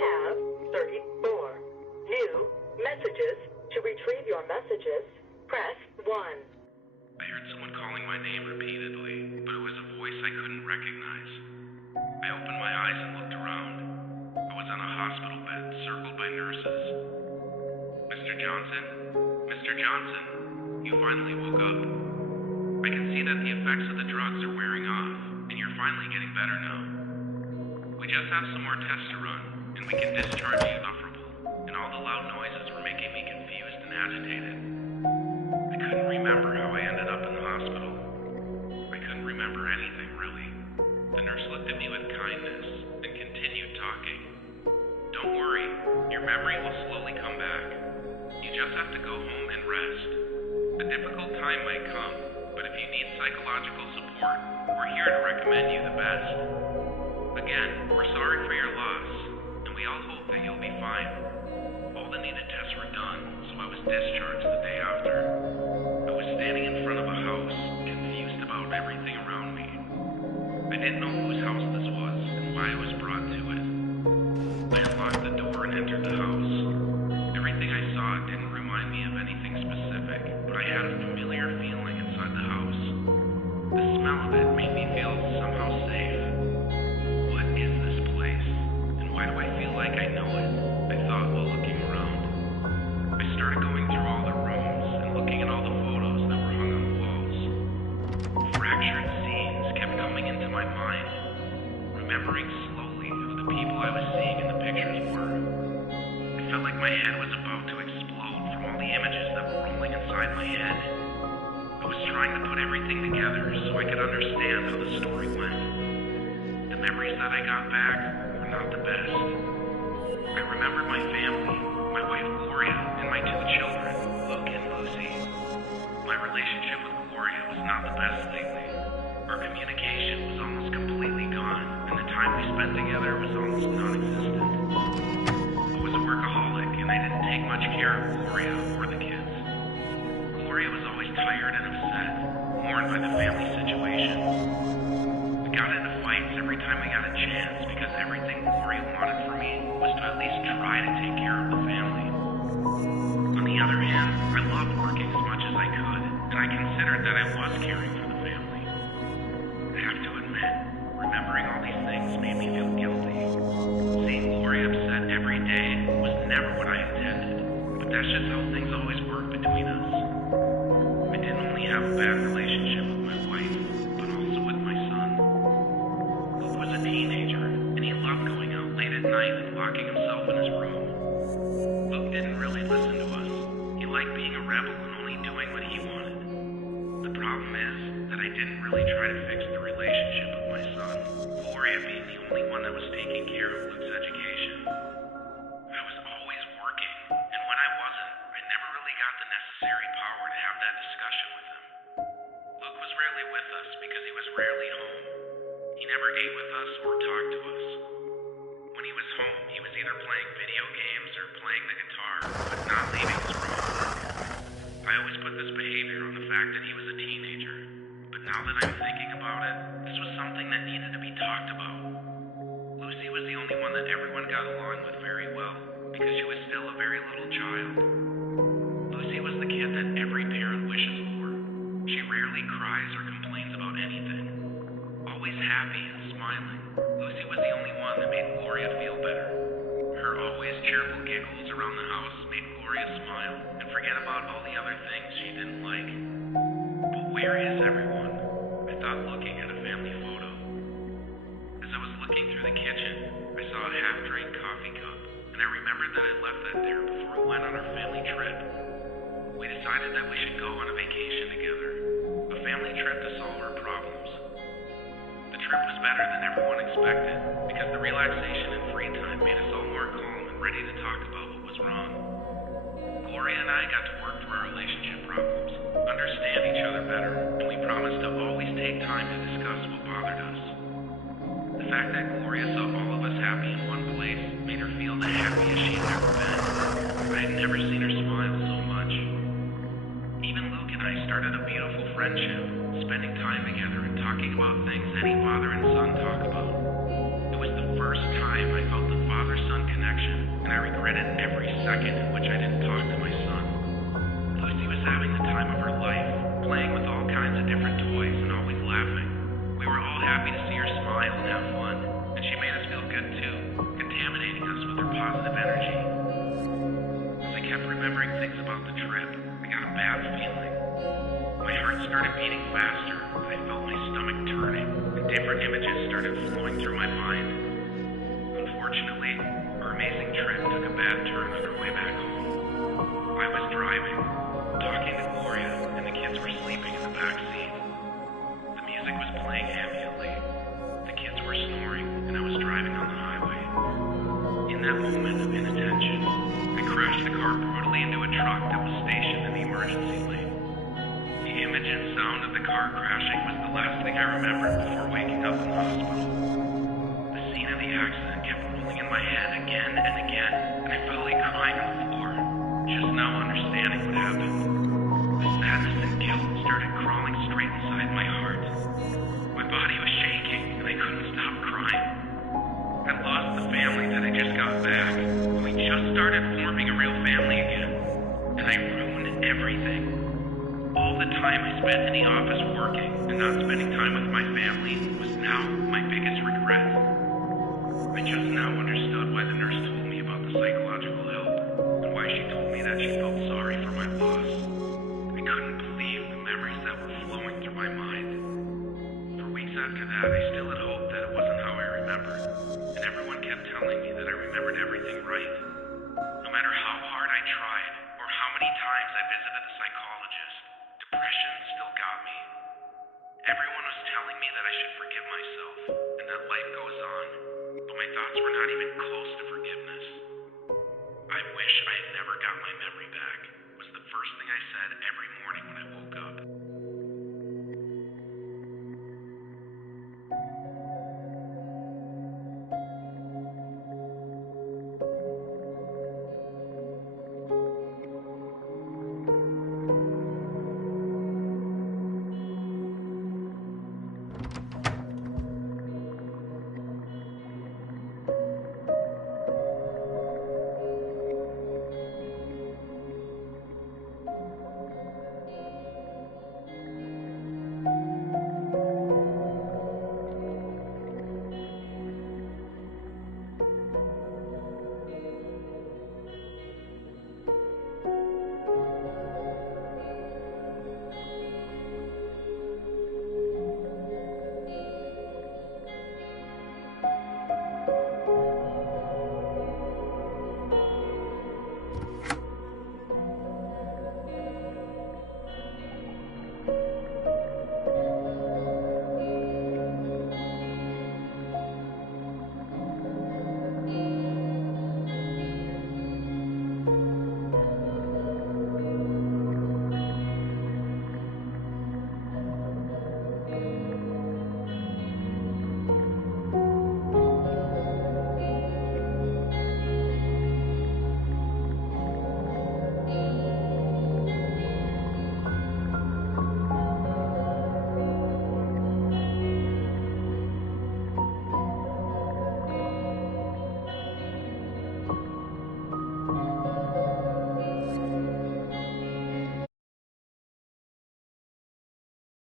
have 34 new messages. To retrieve your messages, press 1. I heard someone calling my name repeatedly, but it was a voice I couldn't recognize. I opened my eyes and looked around. I was on a hospital bed, circled by nurses. Mr. Johnson? Mr. Johnson, you finally woke up. I can see that the effects of the drugs are wearing off, and you're finally getting better now. We just have some more tests to run, and we can discharge you sufferable, and all the loud noises were making me confused and agitated. I couldn't remember how I ended up in the hospital. I couldn't remember anything, really. The nurse looked at me with kindness and continued talking. Don't worry, your memory will slowly come back. You just have to go home and rest. A difficult time might come, but if you need psychological support, we're here to recommend you the best. Again, we're sorry for your loss, and we all hope that you'll be fine. All the needed tests were done, so I was discharged the day after. I was standing in front of a house, confused about everything around me. I didn't know whose house this was and why I was brought to it. I unlocked the door and entered the house. Everything I saw didn't remind me of anything specific, but I had a familiar feeling inside the house. The smell of it made me feel somehow safe. What is this place? And why do I feel like I know it? I thought while looking around. I started going through all the rooms and looking at all the photos that were hung on the walls. Fractured scenes kept coming into my mind, remembering slowly of the people I was seeing in the pictures were. It felt like my head was about to explode from all the images that were rolling inside my head. I was trying to put everything together so I could understand how the story went. The memories that I got back were not the best. I remembered my family, my wife Gloria, and my 2 children, Luke and Lucy. My relationship with Gloria was not the best lately. Our communication was almost completely gone, and the time we spent together was almost non-existent. I was a workaholic, and I didn't take much care of Gloria or the kids. Gloria was always tired and upset, worn by the family situation. We got into fights every time we got a chance because everything Gloria wanted from me was to at least try to take care of the family. On the other hand, I loved working as much as I could, and I considered that I was caring for the family. I have to admit, remembering all these things made me feel guilty. Seeing Gloria upset every day was never what I intended, but that's just how things always work between us. I didn't only have a bad relationship with my wife, but also with my son. Luke was a teenager, and he loved going out late at night and locking himself in his room. Luke didn't really listen to us. He liked being a rebel and only doing what he wanted. The problem is that I didn't really try to fix the relationship with my son, Gloria being the only one that was taking care of Luke's education. I was always working, and when I wasn't, I never really got the necessary power to have that discussion with him. Luke was rarely with us because he was rarely home. He never ate with us or talked to us. When he was home, he was either playing video games or playing the guitar, but not leaving his room. I always put this behavior on the fact that he was a teenager, but now that I'm thinking about it, this was something that needed to be talked about. Lucy was the only one that everyone got along with very well, because she was still a very little child. Lucy was the kid that every parent wishes for. She rarely cries or complains about anything. Always happy and smiling, Lucy was the only one that made Gloria feel better. Her always cheerful giggles around the house made Gloria smile and forget about all the other things she didn't like. But where is everyone? I thought, looking at a family photo. As I was looking through the kitchen, I saw a half-drained coffee cup, and I remembered that I left that there before we went on our family trip. We decided that we should go on a vacation together, a family trip to solve our problems. The trip was better than everyone expected, because the relaxation and free time made us all more calm and ready to talk about what was wrong. Gloria and I got to work through our relationship problems, understand each other better, and we promised to always take time to discuss what bothered us. The fact that Gloria saw all of us happy in one place made her feel the happiest she'd ever been. I had never seen her smile so much. Even Luke and I started a beautiful friendship, spending time together and talking about things any father and son talk about. It was the first time I felt the father-son connection regretted every second in which I didn't talk to my son. Lucy was having the time of her life, playing with all kinds of different toys and always laughing. We were all happy to see her smile and have fun, and she made us feel good too, contaminating us with her positive energy. As I kept remembering things about the trip, I got a bad feeling. My heart started beating faster, and I felt my stomach turning, and different images started flowing through my mind. Unfortunately, our amazing trip took a bad turn on our way back home. I was driving, talking to Gloria, and the kids were sleeping in the back seat. The music was playing ambiently. The kids were snoring, and I was driving on the highway. In that moment of inattention, I crashed the car brutally into a truck that was stationed in the emergency lane. The image and sound of the car crashing was the last thing I remembered before waking up in the hospital. The scene of the accident kept rolling in my head again and again, and I felt like crying on the floor, just now understanding what happened. The sadness and guilt started crawling straight inside my heart. My body was shaking, and I couldn't stop crying. I lost the family that I just got back, and we just started forming a real family again. And I ruined everything. All the time I spent in the office working and not spending time with my family was now my biggest regret. I just now understood why the nurse told me about the psychological help, and why she told me that she felt sorry for my loss. I couldn't believe the memories that were flowing through my mind. For weeks after that, I still had hoped that it wasn't how I remembered, and everyone kept telling me that I remembered everything right. No matter how hard I tried, or how many times I visited the psychologist, depression still got me. Everyone was telling me that I should forgive myself, and that life goes on, but my thoughts were not even close